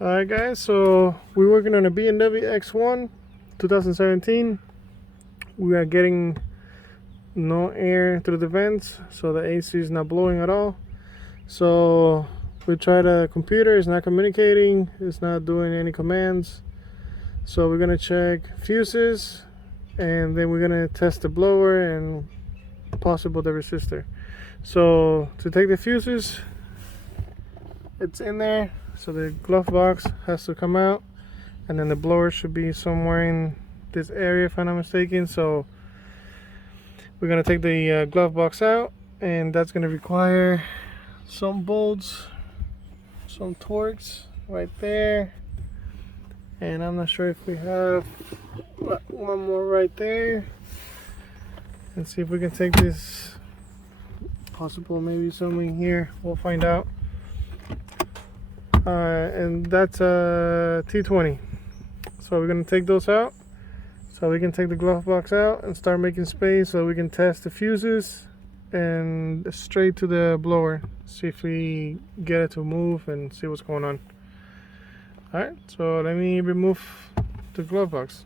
Alright guys, so we're working on a BMW X1 2017. We are getting no air through the vents, so the AC is not blowing at all. So we tried a computer, it's not communicating, it's not doing any commands. So we're gonna check fuses, and then we're gonna test the blower and possible the resistor. So to take the fuses, it's in there, so the glove box has to come out, and then the blower should be somewhere in this area if I'm not mistaken. So we're gonna take the glove box out, and that's gonna require some bolts, some Torx right there, and I'm not sure if we have one more right there. Let's see if we can take this, possible maybe something here, we'll find out. And that's a T20. So we're gonna take those out so we can take the glove box out and start making space so we can test the fuses and straight to the blower, see if we get it to move and see what's going on. Alright, so let me remove the glove box.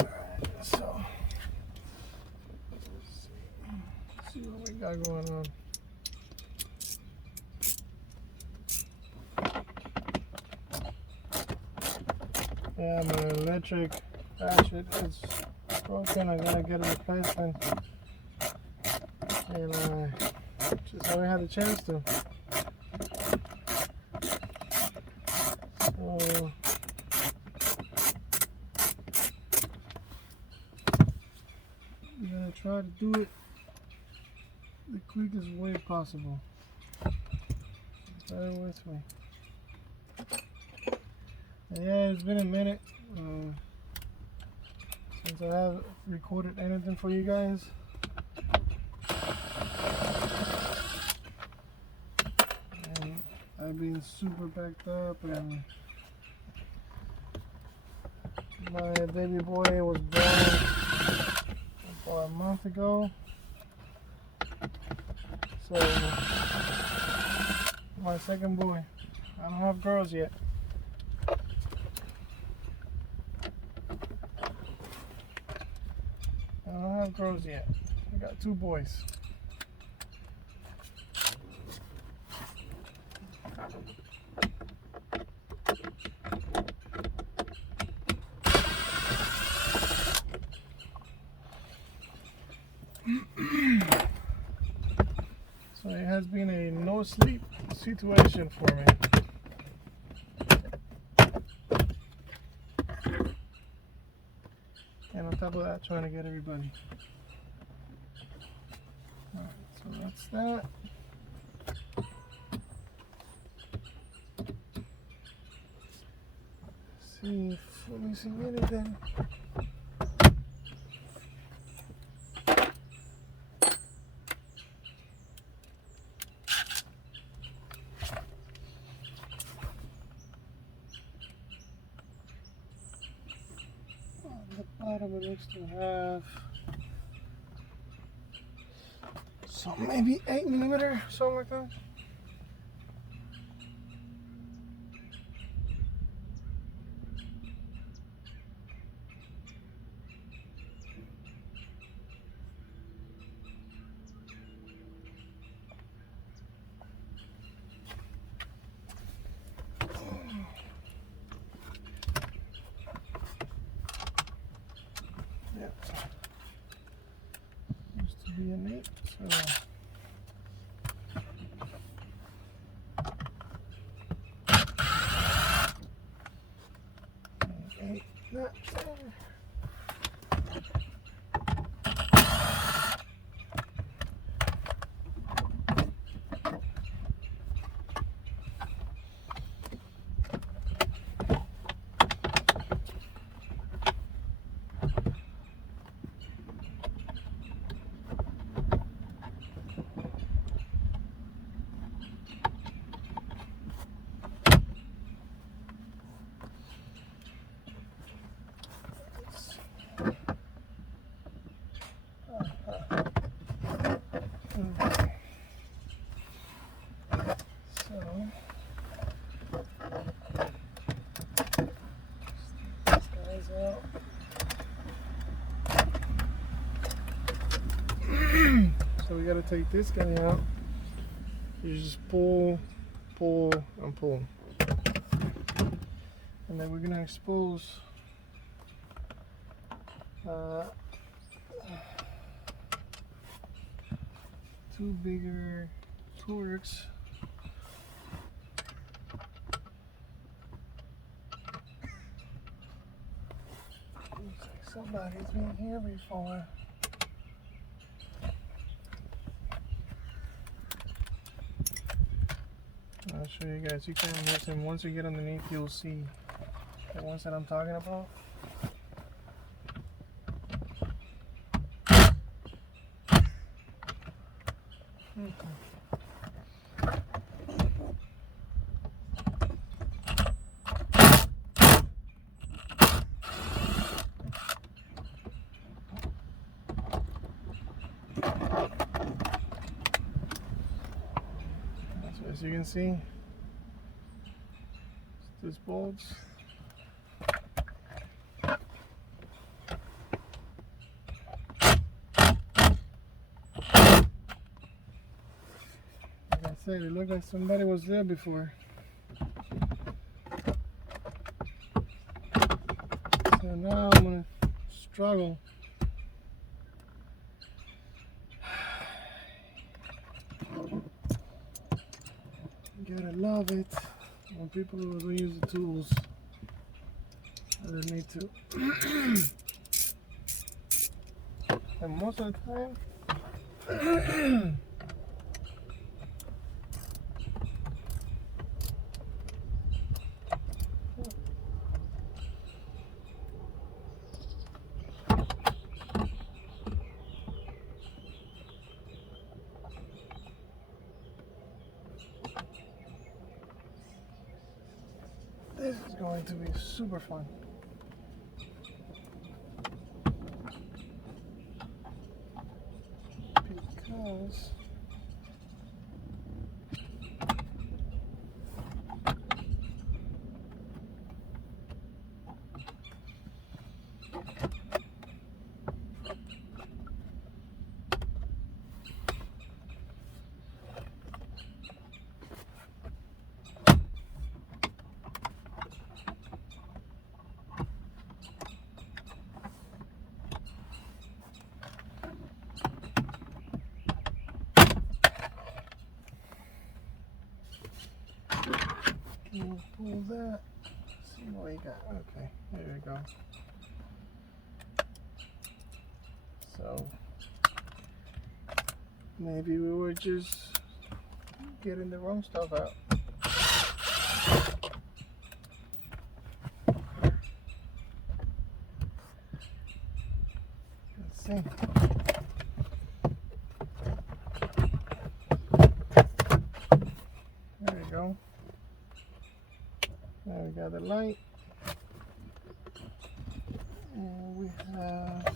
Alright, so let's see what we got going on. Yeah, my electric ratchet is broken. I gotta get a replacement, and I just haven't had the chance to. So I'm gonna try to do it the quickest way possible. Bear with me. Yeah, it's been a minute since I have recorded anything for you guys. And I've been super backed up, and my baby boy was born about a month ago. So, my second boy. I don't have girls yet. I don't have girls yet. I got 2 boys. So it has been a no sleep situation for me. And on top of that, trying to get everybody. Alright, so that's that. Let me see anything. The bottom it looks to have so maybe 8mm, something like that. Yeah, used to be an 8, so take this guy out. You just pull, pull, and pull. And then we're gonna expose two bigger torques. Looks like somebody's been here before. I'll show you guys. You can't miss him. Once you get underneath, you'll see the ones that I'm talking about. So as you can see, these bolts. Like I said, it looked like somebody was there before. So now I'm gonna struggle. You gotta love it when people use the tools. I don't need to. And most of the time, this is going to be super fun. Because we'll pull that. See what we got. Okay, there we go. So maybe we were just getting the wrong stuff out. Let's see. There we go. Now we got the light. And we have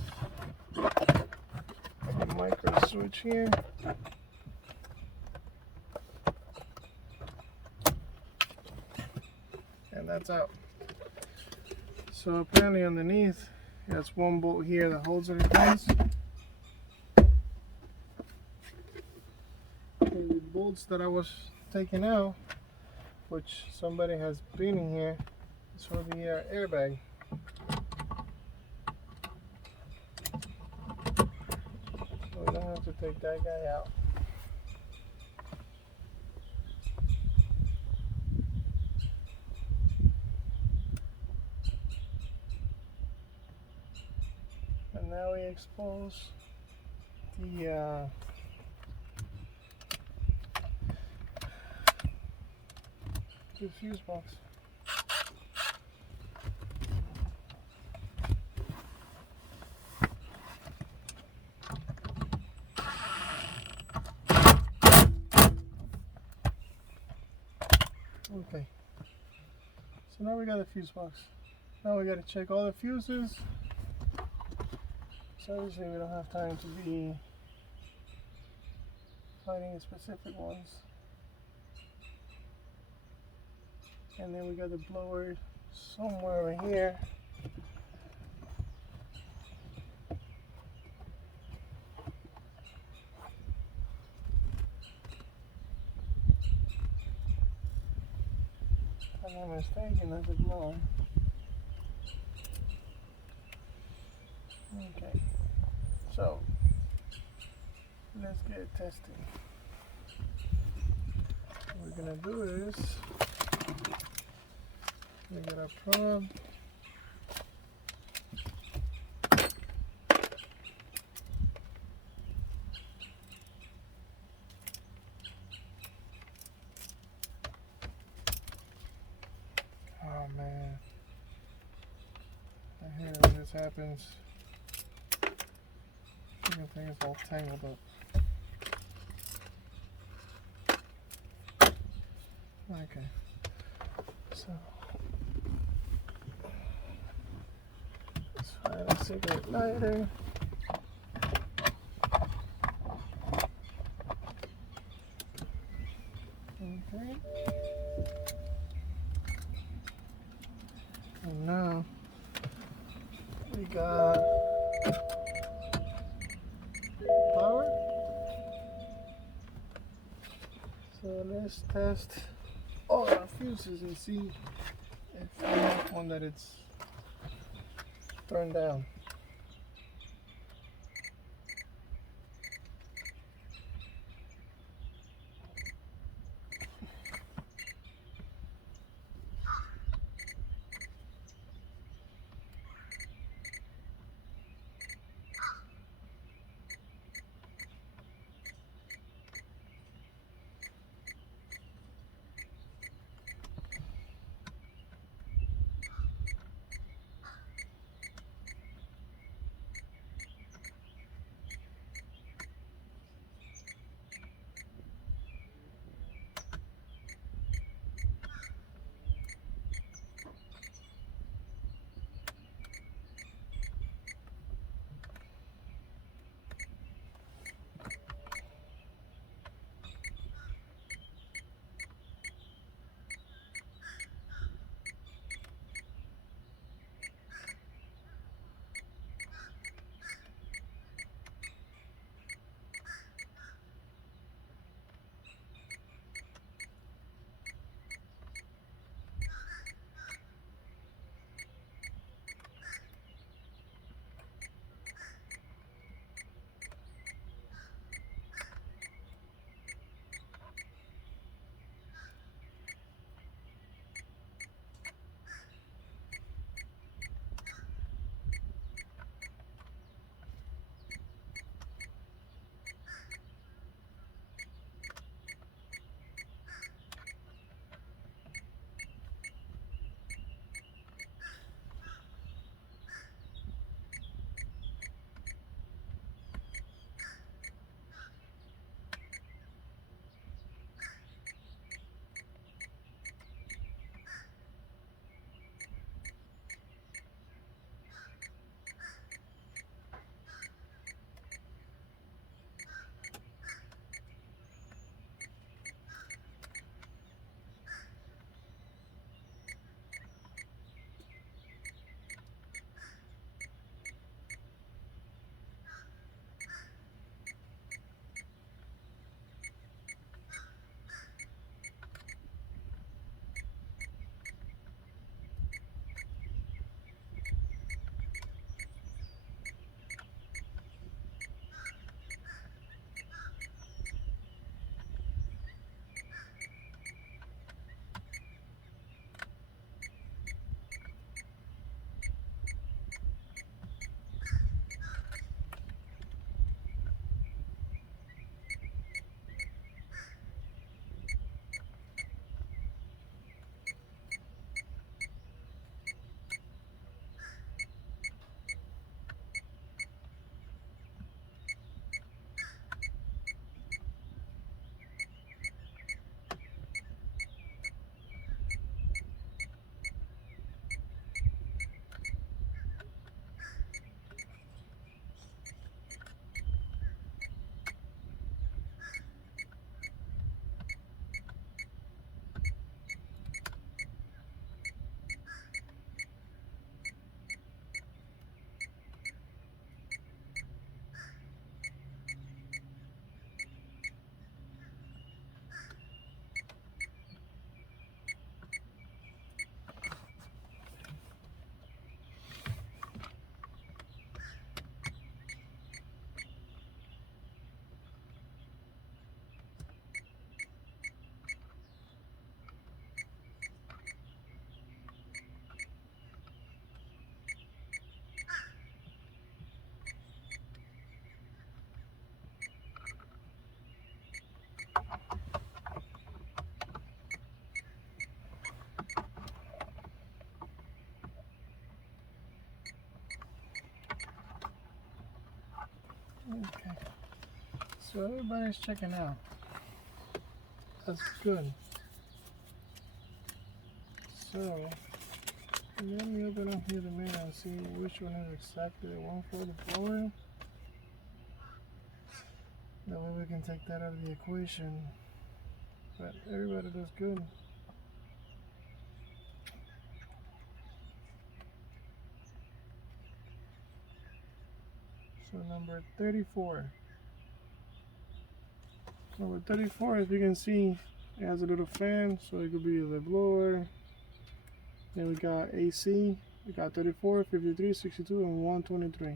a micro switch here. And that's out. So apparently underneath, there's one bolt here that holds it in place. And the bolts that I was taking out, which somebody has been in here, is for the airbag. So we don't have to take that guy out. And now we expose the fuse box. Okay, so now we got the fuse box. Now we got to check all the fuses. So obviously we don't have time to be finding specific ones. And then we got the blower somewhere over here. I'm not mistaken, that's a blower. Okay, so let's get it tested. What we're gonna do is we get a probe. Oh man, I hate it when this happens. The thing is all tangled up. Okay, so let's find a cigarette lighter. Okay. And now we got power. So let's test all our fuses and see if we have one that it's turned down. Okay, so everybody's checking out. That's good. So let me open up here the mirror and see which one is exactly the one for the blower. That way we can take that out of the equation. But everybody does good. So number 34. Number 34, as you can see, it has a little fan, so it could be the blower. Then we got AC. We got 34, 53, 62, and 123.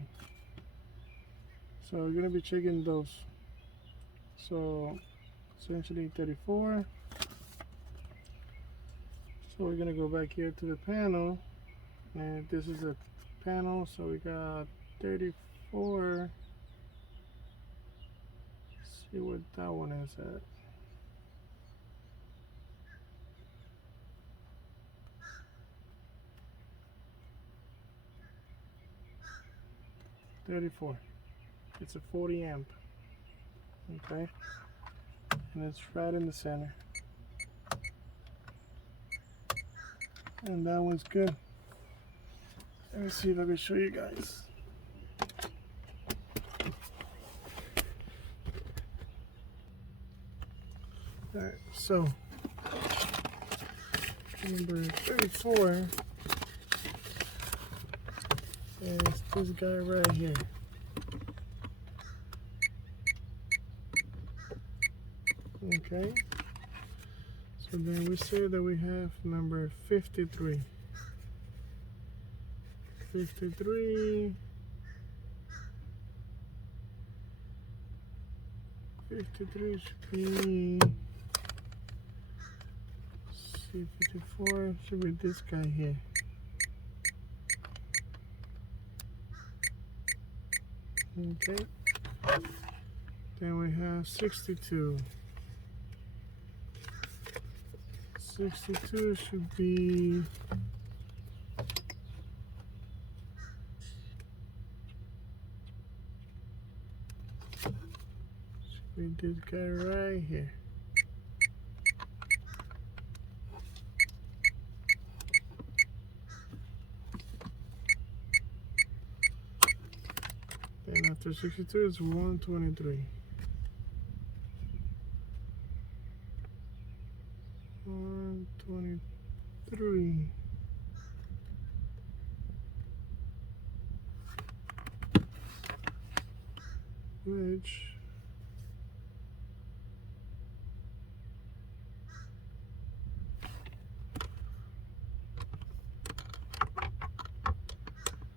So we're gonna be checking those. So essentially 34. So we're gonna go back here to the panel, and this is the panel. So we got 34. Let's see what that one is at. $34. It's a 40 amp. Okay, and it's right in the center. And that one's good. Let me see if I can show you guys. Alright, so number 34 is this guy right here. Okay, so then we say that we have number 53. 53 should be C54 should be this guy here. Okay, then we have 62. 62 should be this guy right here. Then after 62 is 123. 123. Which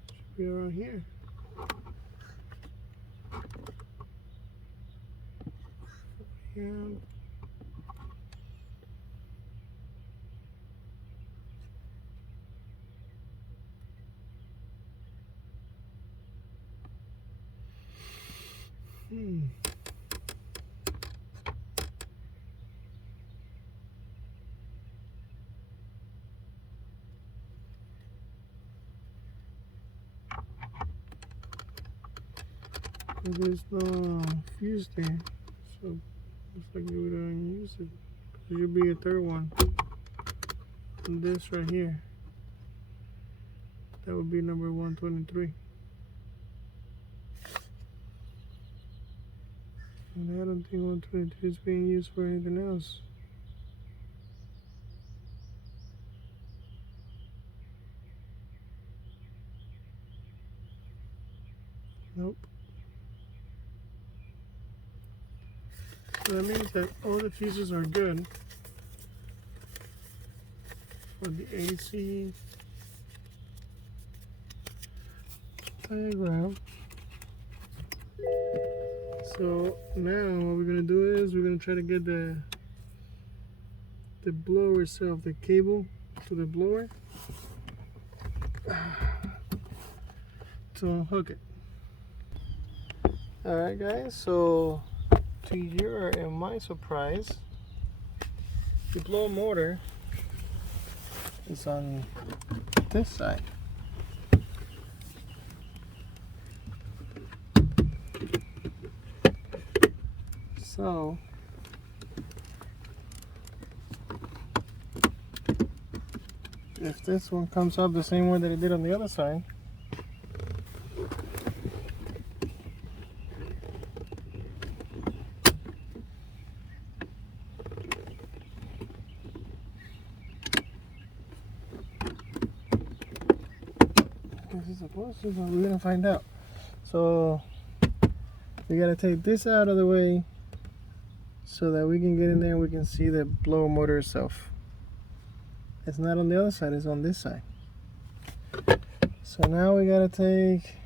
should be around here. Yeah. There's no fuse there, so looks like you would use it. There should be a third one. And this right here, that would be number 123. And I don't think 123 is being used for anything else. Nope. So that means that all the fuses are good for the AC diagram. So now what we're gonna do is we're gonna try to get the blower itself, the cable to the blower, to unhook it. Alright guys, so to your and my surprise, the blower motor is on this side. So if this one comes up the same way that it did on the other side, this is supposed to, we're gonna find out. So we gotta take this out of the way so that we can get in there and we can see the blower motor itself. It's not on the other side, it's on this side. So now we gotta take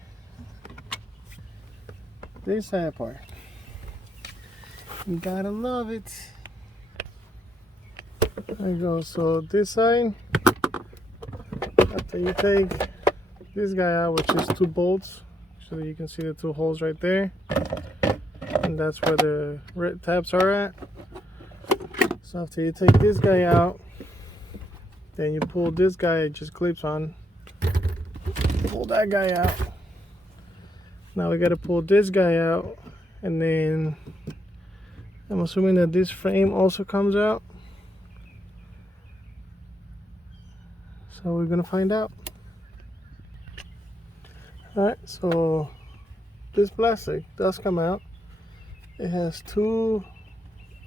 this side apart. You gotta love it. There you go. So this side, after you take this guy out, which is 2 bolts, so that you can see the 2 holes right there, and that's where the red tabs are at. So after you take this guy out, then you pull this guy, it just clips on. Pull that guy out. Now we gotta pull this guy out, and then I'm assuming that this frame also comes out. So we're gonna find out. Alright, so this plastic does come out. It has 2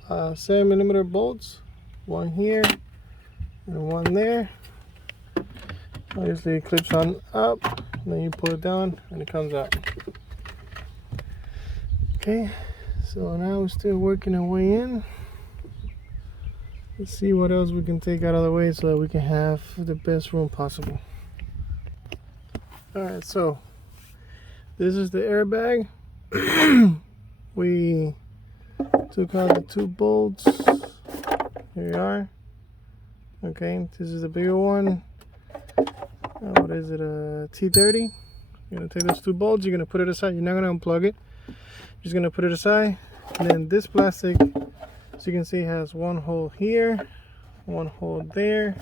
7mm bolts, one here and one there. Obviously it clips on up, and then you pull it down and it comes out. Okay, so now we're still working our way in. Let's see what else we can take out of the way so that we can have the best room possible. Alright, so this is the airbag. We took out the 2 bolts. Here we are. Okay, this is the bigger one. What is it, a T30? You're gonna take those 2 bolts, you're gonna put it aside. You're not gonna unplug it. You're just gonna put it aside. And then this plastic, so you can see, has 1 hole here, 1 hole there.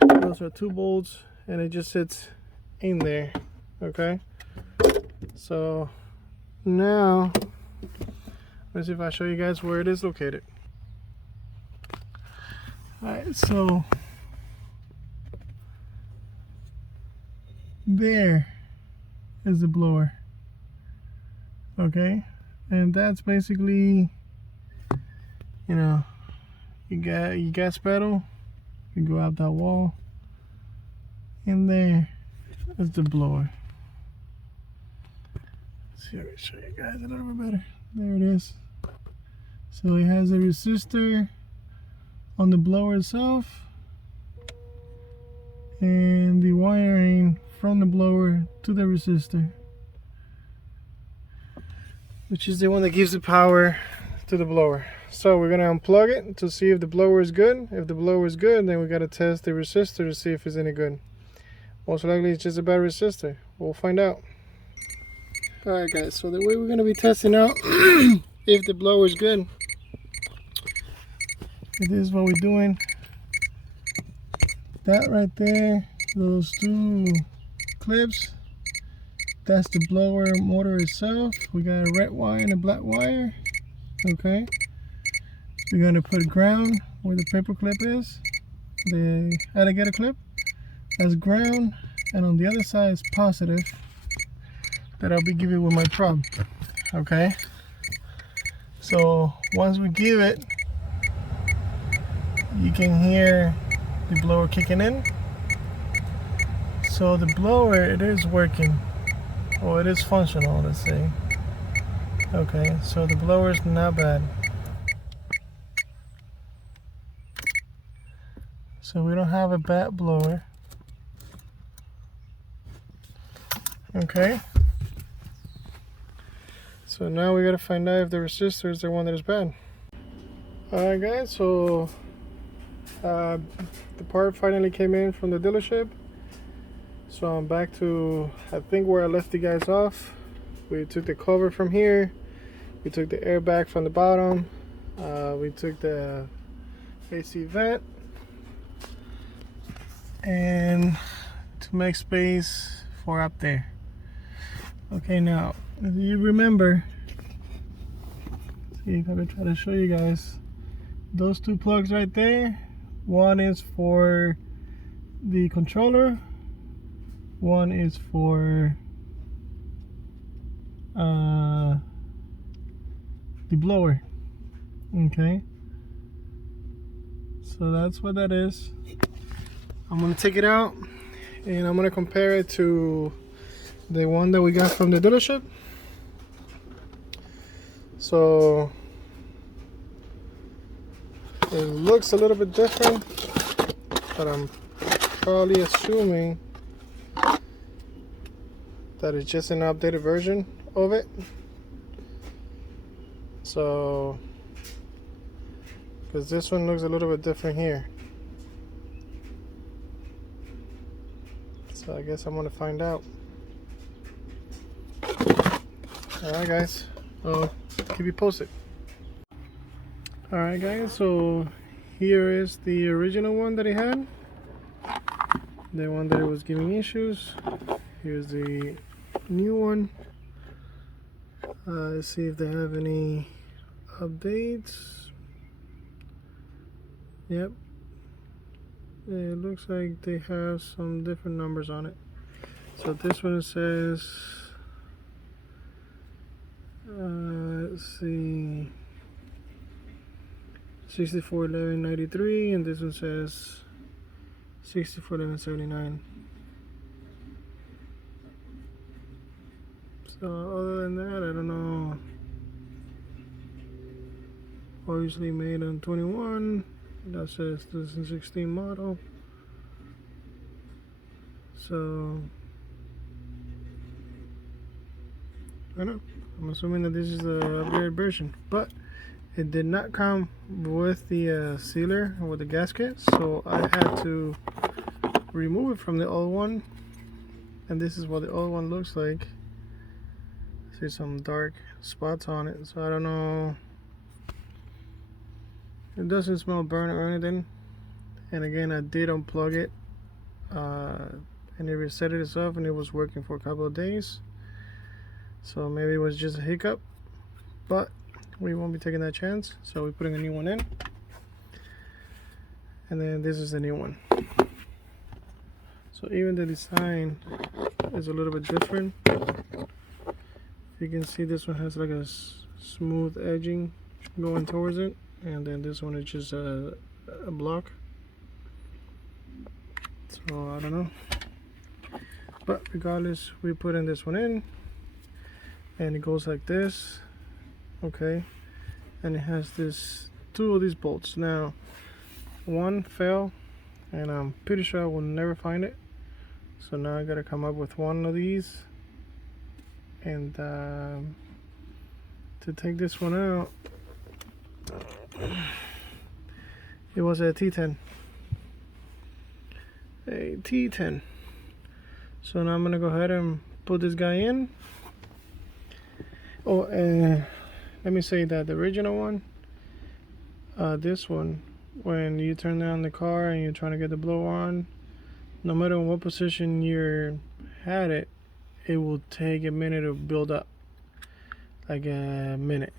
Those are 2 bolts, and it just sits in there. Okay, so now let's see if I show you guys where it is located. Alright, so there is the blower. Okay, and that's basically, you know, you got your gas pedal, you go out that wall, and there is the blower. Let's see, I can show you guys a little bit better. There it is. So it has a resistor on the blower itself, and the wiring from the blower to the resistor, which is the one that gives the power to the blower. So we're gonna unplug it to see if the blower is good. If the blower is good, then we gotta test the resistor to see if it's any good. Most likely it's just a bad resistor. We'll find out. Alright guys, so the way we're gonna be testing out if the blower is good, this is what we're doing. That right there, those 2 clips, that's the blower motor itself. We got a red wire and a black wire. Okay, we're gonna put ground where the paper clip is, the alligator clip, that's ground, and on the other side is positive, that I'll be giving with my probe. Okay, so once we give it, you can hear the blower kicking in. So the blower, it is working, or it is functional, let's say. Okay, so the blower is not bad. So we don't have a bad blower. Okay, so now we gotta find out if the resistor is the one that is bad. Alright guys, so the part finally came in from the dealership. So I'm back to, I think, where I left you guys off. We took the cover from here, we took the airbag from the bottom, we took the AC vent, and to make space for up there. Okay, now if you remember, see if I can try to show you guys. Those two plugs right there, one is for the controller, one is for the blower. Okay, so that's what that is. I'm gonna take it out and I'm gonna compare it to the one that we got from the dealership. So it looks a little bit different, but I'm probably assuming that it's just an updated version of it. So, because this one looks a little bit different here. So I guess I'm gonna find out. Alright guys, I'll keep you posted. Alright guys, so here is the original one that he had. The one that it was giving issues. Here's the new one. Let's see if they have any updates. Yep. It looks like they have some different numbers on it. So this one says, let's see, 641193, and this one says 641179. So other than that, I don't know. Obviously made on 21. That says 2016 model. So I don't know. I'm assuming that this is the upgraded version, but it did not come with the sealer or with the gasket, so I had to remove it from the old one, and this is what the old one looks like. See some dark spots on it, so I don't know. It doesn't smell burnt or anything. And again, I did unplug it and it reset itself, and it was working for a couple of days. So maybe it was just a hiccup, but we won't be taking that chance. So we're putting a new one in, and then this is the new one. So even the design is a little bit different. You can see this one has like a smooth edging going towards it, and then this one is just a block. So I don't know, but regardless, we put in this one in, and it goes like this. Okay, and it has this two of these bolts. Now one fell, and I'm pretty sure I will never find it, so now I gotta come up with one of these. And to take this one out, it was a T10. A T10. So now I'm gonna go ahead and put this guy in. Oh, let me say that the original one, this one, when you turn down the car and you're trying to get the blower on, no matter in what position you had it, it will take a minute to build up, like a minute,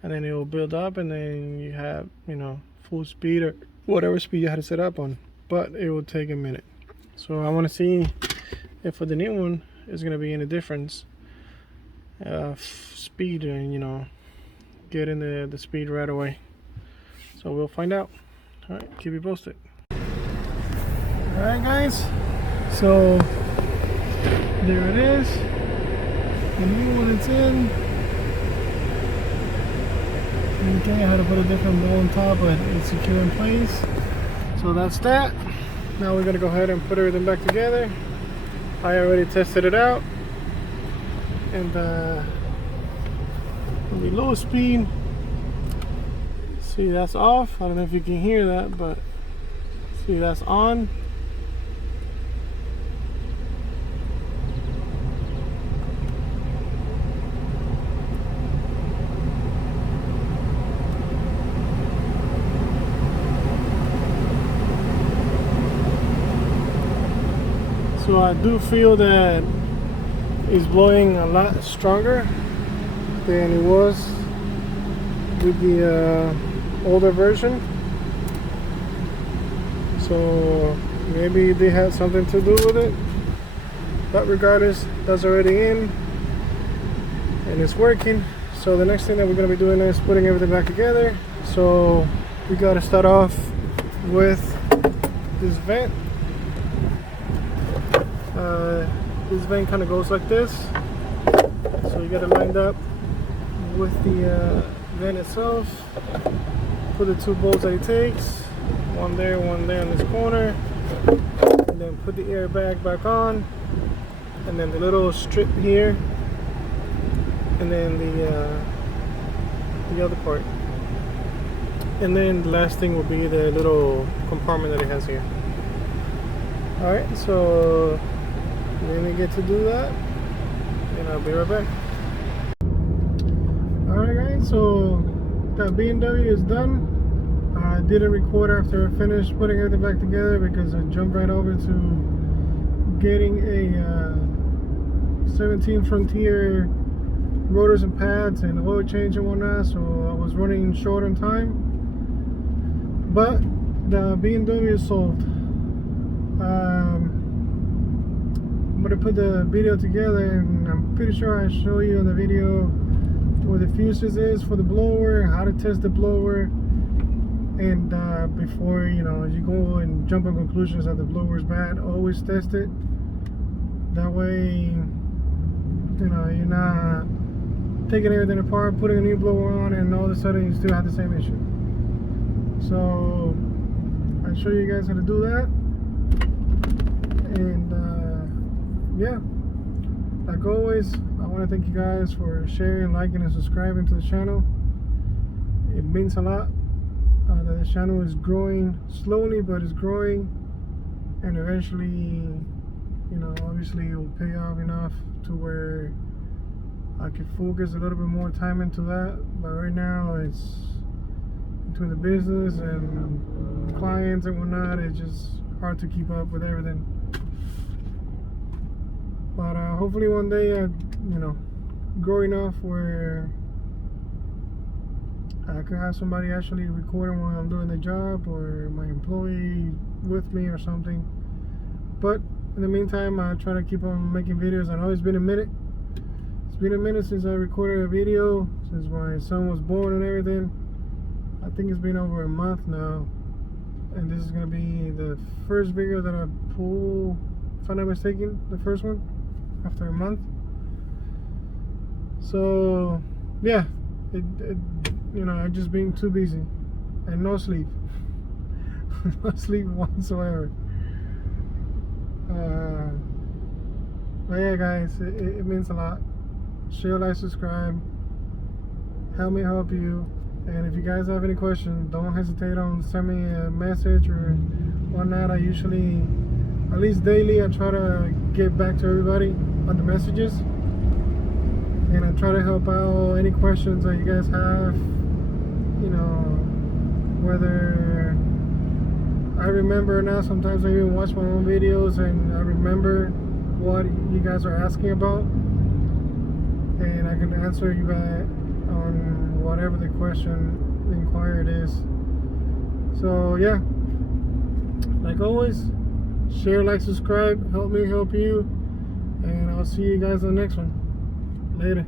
and then it will build up, and then you have, you know, full speed or whatever speed you had to set up on, but it will take a minute. So I want to see if for the new one is going to be any difference speed, and you know, getting the speed right away. So we'll find out. All right, keep you posted. All right guys, so there it is, the new one it's in. Okay, I had to put a different bowl on top, but it's secure in place. So that's that. Now we're gonna go ahead and put everything back together. I already tested it out, and on the low speed, see that's off. I don't know if you can hear that, but see that's on. So I do feel that it's blowing a lot stronger than it was with the older version, so maybe they had something to do with it. But regardless, that's already in and it's working. So the next thing that we're going to be doing is putting everything back together. So we got to start off with this vent. This vent kind of goes like this, so you got it lined up with the vent itself. Put the 2 bolts that it takes, one there on this corner, and then put the airbag back on, and then the little strip here, and then the other part, and then the last thing will be the little compartment that it has here. Alright, so let me get to do that and I'll be right back. Alright guys, so that BMW is done. I didn't record after I finished putting everything back together because I jumped right over to getting a 17 Frontier rotors and pads and oil change and whatnot, so I was running short on time. But the BMW is sold. I'm going to put the video together, and I'm pretty sure I show you in the video where the fuses is for the blower, how to test the blower, and before you go and jump on conclusions that the blower is bad, always test it. That way you're not taking everything apart, putting a new blower on, and all of a sudden you still have the same issue. So I'll show you guys how to do that. And yeah, like always, I want to thank you guys for sharing, liking, and subscribing to the channel. It means a lot that the channel is growing slowly, but it's growing, and eventually, obviously it will pay off enough to where I can focus a little bit more time into that. But right now, it's between the business and clients and whatnot, it's just hard to keep up with everything. But hopefully one day I grow enough where I could have somebody actually recording while I'm doing the job, or my employee with me or something. But in the meantime, I try to keep on making videos. I know it's been a minute. It's been a minute since I recorded a video, since my son was born and everything. I think it's been over a month now, and this is gonna be the first video that I pull, if I'm not mistaken, the first one after a month. So yeah, I've just been too busy and no sleep. No sleep whatsoever. But yeah guys, it means a lot. Share, like, subscribe, help me help you. And if you guys have any questions, don't hesitate on send me a message or whatnot. I usually, at least daily, I try to get back to everybody on the messages, and I try to help out any questions that you guys have. Whether I remember or not. Sometimes I even watch my own videos and I remember what you guys are asking about, and I can answer you back on whatever the question inquired is. So yeah, like always, share, like, subscribe, help me help you, and I'll see you guys on the next one. Later.